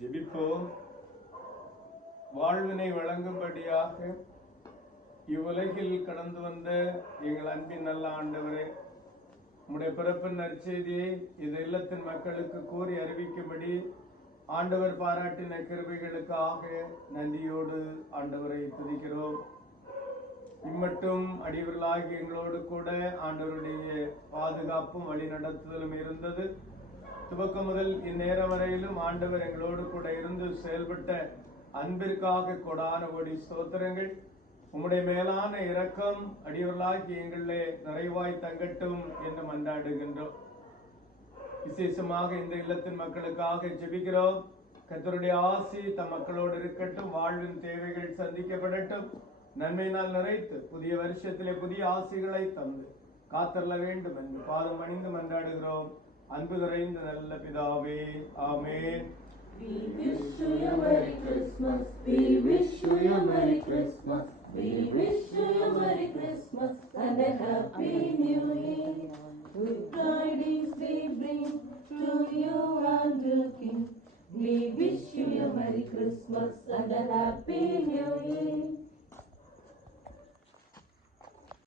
ஜெபிப்போம். வாழ்வினை வழங்கும்படியாக இவ்வுலகில் கடந்து வந்த எங்கள் அன்பின் நல்ல ஆண்டவரே, உம்முடைய பிறப்பின் நற்செய்தியை இது இல்லத்தின் மக்களுக்கு கூறி அறிவிக்கும்படி ஆண்டவர் பாராட்டின கிருபைகளுக்காக நன்றியோடு ஆண்டவரை துதிக்கிறோம். இம்மட்டும் அடியவர்களாகி எங்களோடு கூட ஆண்டவருடைய பாதுகாப்பும் வழி நடத்துதலும் இருந்தது. துவக்கம் முதல் இந்நேரம் வரையிலும் ஆண்டவர் எங்களோடு கூட இருந்து செயல்பட்ட அன்பிற்காக கொடான கோடி ஸ்தோத்திரங்கள். உம்முடைய மேலான இரக்கம் அடியவர்களாகி எங்களே நிறைவாய் தங்கட்டும் என்று மன்றாடுகின்றோம். விசேஷமாக இந்த இல்லத்தின் மக்களுக்காக ஜெபிக்கிறோம். கர்த்தருடைய ஆசி தம் மக்களோடு இருக்கட்டும். வாழ்வின் தேவைகள் சந்திக்கப்படட்டும். நன்மையினால் நிறைத்து புதிய வருஷத்திலே புதிய ஆசிகளை தந்து காத்தரல வேண்டும் என்று பாதம் அணிந்து மன்றாடுகிறோம். அன்பு நிறைந்த நல்ல பிதாவே, ஆமென். We wish you a Merry Christmas. We wish you a Merry Christmas. We wish you a Merry Christmas and a Happy New Year. Good tidings we bring to you and the King. We wish you a Merry Christmas and a Happy New Year.